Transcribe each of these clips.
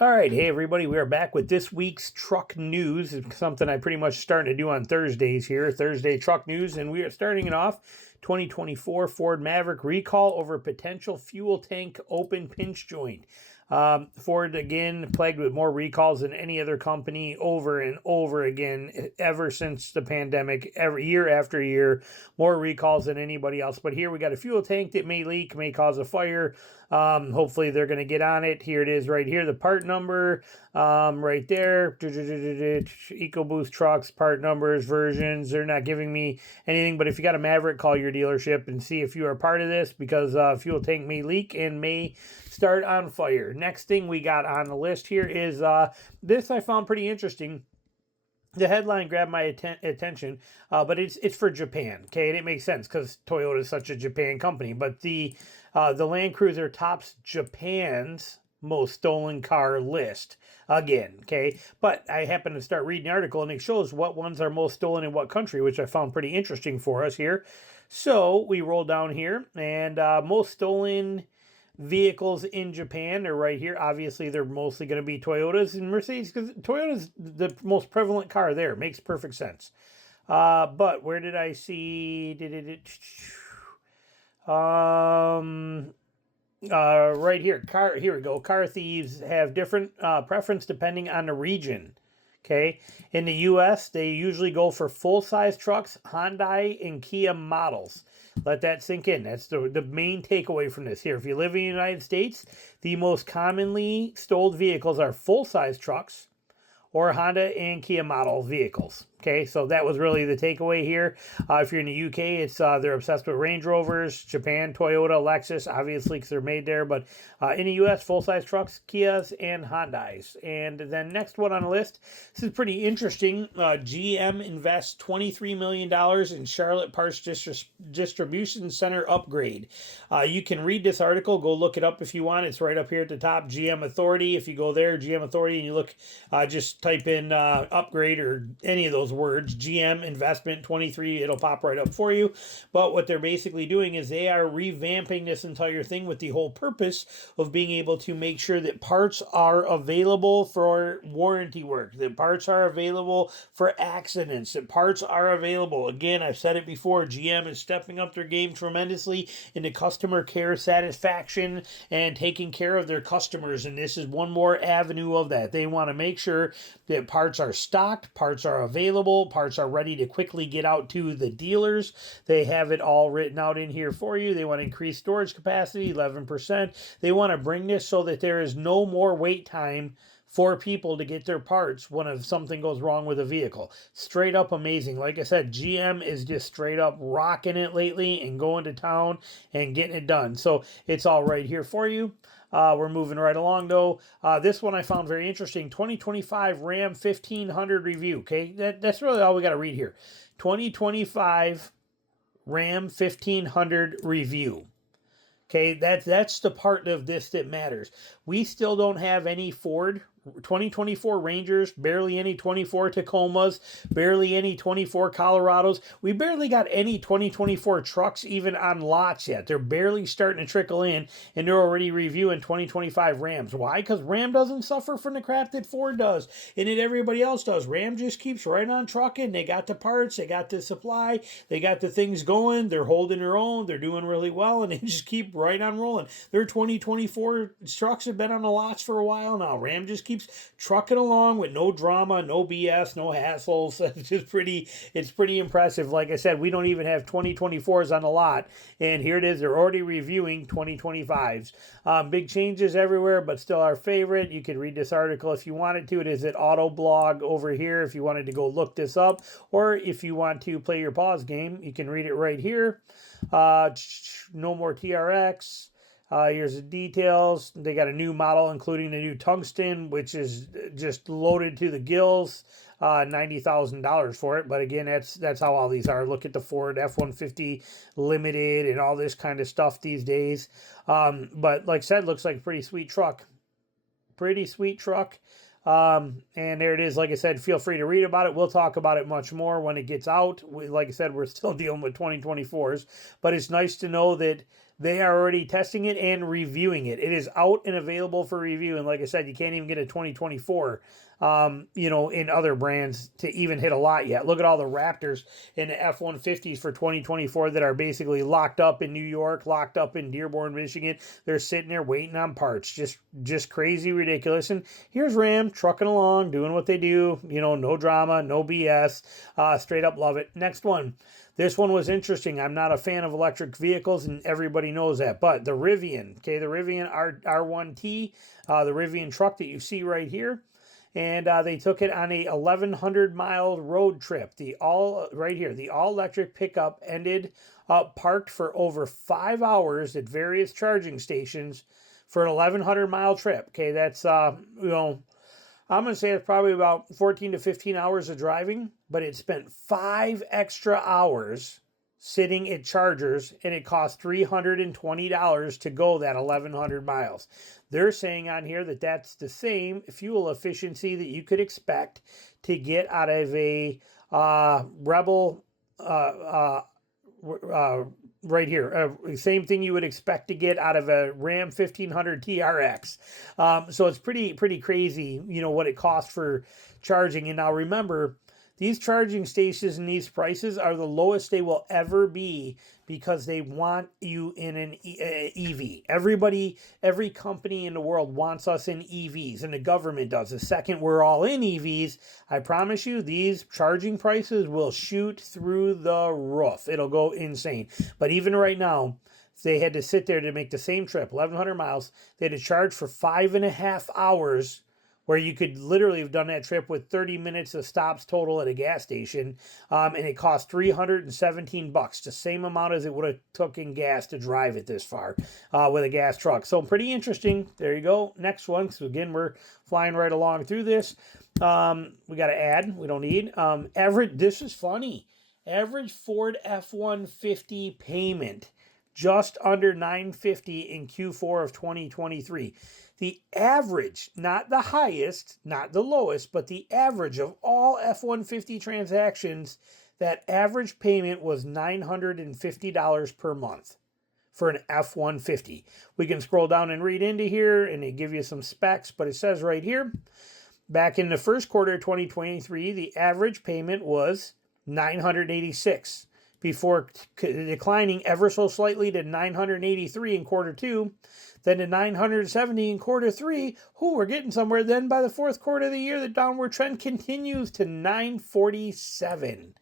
All right, hey everybody, we are back with this week's truck news. It's something I pretty much starting to do on Thursdays here, Thursday truck news, and we are starting it off 2024 Ford Maverick recall over potential fuel tank open pinch joint. Ford again plagued with more recalls than any other company over and over again ever since the pandemic. Every year after year, more recalls than anybody else. But here we got a fuel tank that may leak, may cause a fire. Hopefully they're going to get on it. Here it is right here, the part number right there. EcoBoost trucks, part numbers, versions. They're not giving me anything, but if you got a Maverick, call your dealership and see if you are part of this, because fuel tank may leak and may start on fire. Next thing we got on the list here is this I found pretty interesting. The headline grabbed my attention, but it's for Japan. Okay, and it makes sense because Toyota is such a Japan company. But the Land Cruiser tops Japan's most stolen car list again. Okay, but I happened to start reading the article and it shows what ones are most stolen in what country, which I found pretty interesting for us here. So we roll down here and most stolen vehicles in Japan are right here. Obviously, they're mostly going to be Toyotas and Mercedes because Toyota's the most prevalent car there. Makes perfect sense. But where did I see? Right here. Here we go. Car thieves have different preference depending on the region. Okay. In the US, they usually go for full-size trucks, Hyundai and Kia models. Let that sink in. That's the main takeaway from this here. If you live in the United States, the most commonly stolen vehicles are full-size trucks or Honda and Kia model vehicles. Okay, so that was really the takeaway here. If you're in the UK, it's they're obsessed with Range Rovers. Japan, Toyota, Lexus, obviously because they're made there. But in the US, full-size trucks, Kias, and Hyundais. And then next one on the list, this is pretty interesting. GM invests $23 million in Charlotte Parts Distribution Center upgrade. You can read this article. Go look it up if you want. It's right up here at the top, GM Authority. If you go there, GM Authority, and you look, just type in upgrade or any of those words, GM investment 23, it'll pop right up for you. But what they're basically doing is they are revamping this entire thing with the whole purpose of being able to make sure that parts are available for warranty work, that parts are available for accidents, that parts are available. Again, I've said it before, GM is stepping up their game tremendously into customer care satisfaction and taking care of their customers, and this is one more avenue of that. They want to make sure that parts are stocked, parts are available, parts are ready to quickly get out to the dealers. They have it all written out in here for you. They want to increase storage capacity 11%. They want to bring this so that there is no more wait time for people to get their parts when something goes wrong with a vehicle. Straight up amazing. Like I said, GM is just straight up rocking it lately and going to town and getting it done. So it's all right here for you. We're moving right along though. This one I found very interesting. 2025 Ram 1500 review. Okay, that's really all we got to read here. 2025 Ram 1500 review. Okay, that's the part of this that matters. We still don't have any Ford 2024 Rangers, barely any 24 Tacomas, barely any 24 Colorados. We barely got any 2024 trucks even on lots yet. They're barely starting to trickle in, and they're already reviewing 2025 Rams. Why? Because Ram doesn't suffer from the crap that Ford does, and that everybody else does. Ram just keeps right on trucking. They got the parts, they got the supply, they got the things going, they're holding their own, they're doing really well, and they just keep right on rolling. Their 2024 trucks have been on the lots for a while now. Ram just keeps trucking along with no drama, no BS, no hassles. It's pretty impressive. Like I said, we don't even have 2024s on the lot, and here it is. They're already reviewing 2025s. Big changes everywhere, but still our favorite. You can read this article if you wanted to. It is at Autoblog over here if you wanted to go look this up, or if you want to play your pause game, you can read it right here. No more TRX. Here's the details. They got a new model, including the new tungsten, which is just loaded to the gills. $90,000 for it. But again, that's how all these are. Look at the Ford F-150 Limited and all this kind of stuff these days. But like I said, looks like a pretty sweet truck. Pretty sweet truck. And there it is. Like I said, feel free to read about it. We'll talk about it much more when it gets out. Like I said, we're still dealing with 2024s, but it's nice to know that they are already testing it and reviewing it. It is out and available for review. And like I said, you can't even get a 2024, in other brands to even hit a lot yet. Look at all the Raptors and the F-150s for 2024 that are basically locked up in New York, locked up in Dearborn, Michigan. They're sitting there waiting on parts. Just crazy, ridiculous. And here's Ram trucking along, doing what they do. No drama, no BS. Straight up love it. Next one. This one was interesting. I'm not a fan of electric vehicles, and everybody knows that. But the Rivian, the Rivian R1T, the Rivian truck that you see right here, and they took it on a 1,100-mile road trip. The all-electric pickup ended up parked for over 5 hours at various charging stations for an 1,100-mile trip. Okay, that's I'm going to say it's probably about 14 to 15 hours of driving, but it spent 5 extra hours sitting at chargers, and it cost $320 to go that 1,100 miles. They're saying on here that that's the same fuel efficiency that you could expect to get out of a Rebel right here. Same thing you would expect to get out of a Ram 1500 TRX. So it's pretty crazy, what it costs for charging. And now remember, these charging stations and these prices are the lowest they will ever be because they want you in an EV. Every company in the world wants us in EVs, and the government does. The second we're all in EVs, I promise you, these charging prices will shoot through the roof. It'll go insane. But even right now, they had to sit there to make the same trip, 1,100 miles. They had to charge for 5.5 hours, where you could literally have done that trip with 30 minutes of stops total at a gas station, and it cost $317, the same amount as it would have took in gas to drive it this far with a gas truck. So pretty interesting. There you go. Next one. So again, we're flying right along through this. We got to add. We don't need. This is funny. Average Ford F-150 payment, just under $950 in Q4 of 2023. The average, not the highest, not the lowest, but the average of all F-150 transactions, that average payment was $950 per month for an F-150. We can scroll down and read into here, and they give you some specs, but it says right here, back in the first quarter of 2023, the average payment was $986 before declining ever so slightly to $983 in quarter 2. Then to $970 in quarter 3. We're getting somewhere. Then by the fourth quarter of the year, the downward trend continues to $947.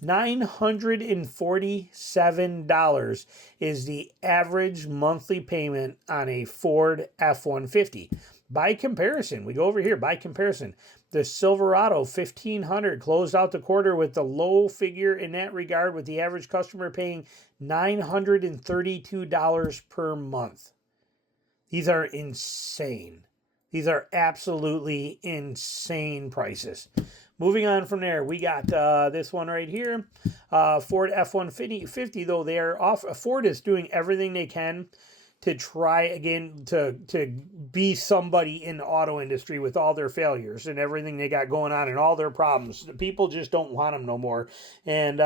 $947 is the average monthly payment on a Ford F-150. By comparison, we go over here. By comparison, the Silverado 1500 closed out the quarter with the low figure in that regard, with the average customer paying $932 per month. These are insane. These are absolutely insane prices. Moving on from there, we got this one right here. Ford F-150, though, they are off. Ford is doing everything they can to try again to be somebody in the auto industry with all their failures and everything they got going on and all their problems. The people just don't want them no more. And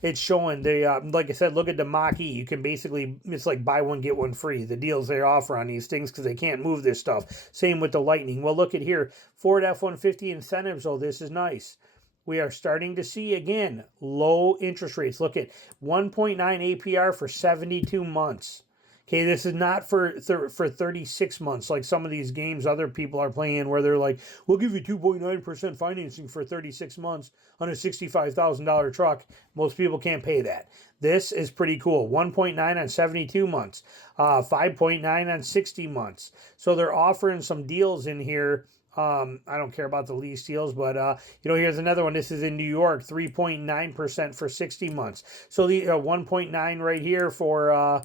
it's showing. They like I said, look at the Mach-E. You can basically, it's like buy one, get one free. The deals they offer on these things because they can't move this stuff. Same with the Lightning. Well, look at here. Ford F-150 incentives. Oh, this is nice. We are starting to see, again, low interest rates. Look at 1.9 APR for 72 months. Okay, this is not for 36 months like some of these games other people are playing where they're like, we'll give you 2.9% financing for 36 months on a $65,000 truck. Most people can't pay that. This is pretty cool. 1.9 on 72 months, 5.9 on 60 months. So they're offering some deals in here. I don't care about the lease deals, but here's another one. This is in New York, 3.9% for 60 months. So the 1.9 right here for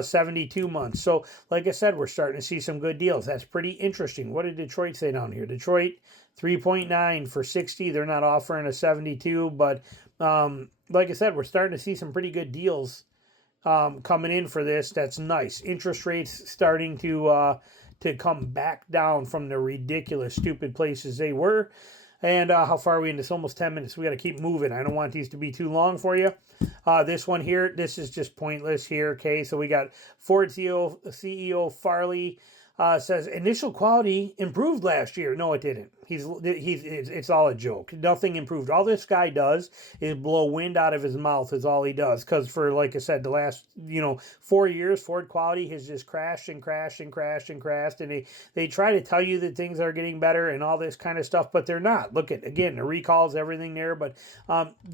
72 months. So like I said, we're starting to see some good deals. That's pretty interesting. What did Detroit say down here? Detroit 3.9 for 60. They're not offering a 72, but like I said, we're starting to see some pretty good deals coming in for this. That's nice. Interest rates starting to come back down from the ridiculous, stupid places they were. And how far are we in this? Almost 10 minutes. We got to keep moving. I don't want these to be too long for you. This one here, this is just pointless here. Okay, so we got Ford CEO Farley says initial quality improved last year. No, it didn't. It's all a joke. Nothing improved. All this guy does is blow wind out of his mouth is all he does. Because for, like I said, the last, 4 years, Ford quality has just crashed and crashed and crashed and crashed. And they try to tell you that things are getting better and all this kind of stuff, but they're not. Look at, again, the recalls, everything there. But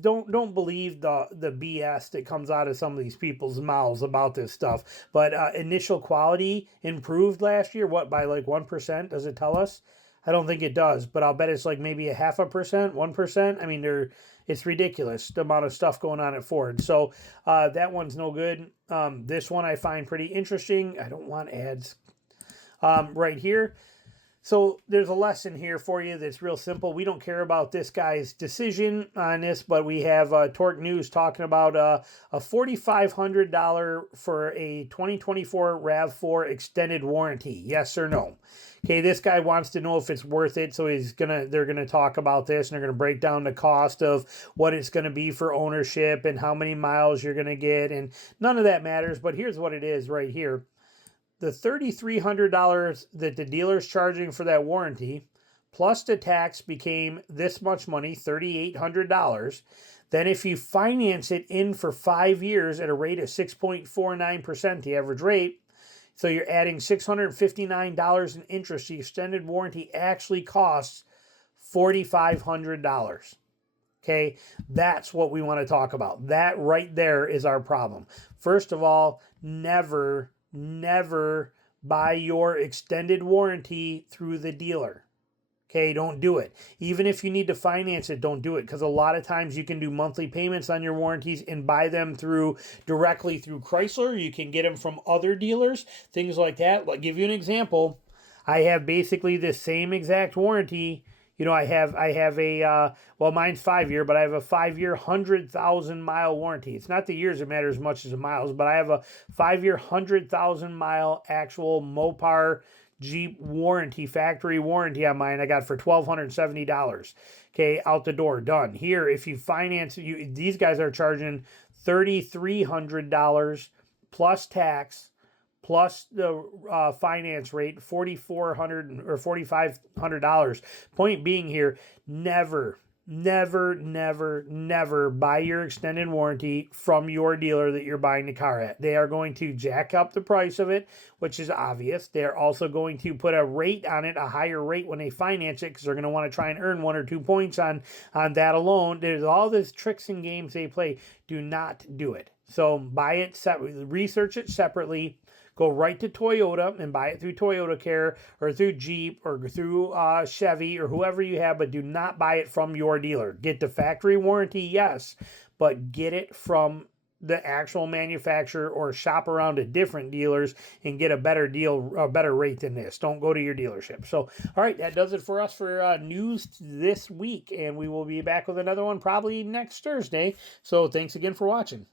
don't believe the BS that comes out of some of these people's mouths about this stuff. But initial quality improved last year. What, by like 1%? Does it tell us? I don't think it does, but I'll bet it's like maybe 0.5%, 1%. I mean, it's ridiculous, the amount of stuff going on at Ford. So that one's no good. This one I find pretty interesting. I don't want ads right here. So there's a lesson here for you that's real simple. We don't care about this guy's decision on this, but we have Torque News talking about a $4,500 for a 2024 RAV4 extended warranty. Yes or no? Okay, this guy wants to know if it's worth it, so they're gonna talk about this, and they're gonna break down the cost of what it's gonna be for ownership and how many miles you're gonna get, and none of that matters. But here's what it is right here. The $3,300 that the dealer's charging for that warranty, plus the tax, became this much money, $3,800. Then if you finance it in for 5 years at a rate of 6.49%, the average rate, so you're adding $659 in interest, the extended warranty actually costs $4,500. Okay, that's what we want to talk about. That right there is our problem. First of all, never buy your extended warranty through the dealer. Okay, don't do it. Even if you need to finance it, don't do it, because a lot of times you can do monthly payments on your warranties and buy them directly through Chrysler. You can get them from other dealers, things like that. I'll give you an example. I have basically the same exact warranty. I have a, mine's 5-year, but I have a 5-year 100,000 mile warranty. It's not the years that matter as much as the miles, but I have a 5-year 100,000 mile actual Mopar Jeep warranty, factory warranty on mine. I got for $1,270. Okay, out the door, done. Here, if you finance, these guys are charging $3,300 plus tax, plus the finance rate, $4,400 or $4,500. Point being here, never buy your extended warranty from your dealer that you're buying the car at. They are going to jack up the price of it, which is obvious. They're also going to put a rate on it, a higher rate when they finance it, because they're going to want to try and earn 1 or 2 points on that alone. There's all these tricks and games they play. Do not do it. So buy it, research it separately. Go right to Toyota and buy it through Toyota Care or through Jeep or through Chevy or whoever you have, but do not buy it from your dealer. Get the factory warranty, yes, but get it from the actual manufacturer or shop around at different dealers and get a better deal, a better rate than this. Don't go to your dealership. So, all right, that does it for us for news this week, and we will be back with another one probably next Thursday. So thanks again for watching.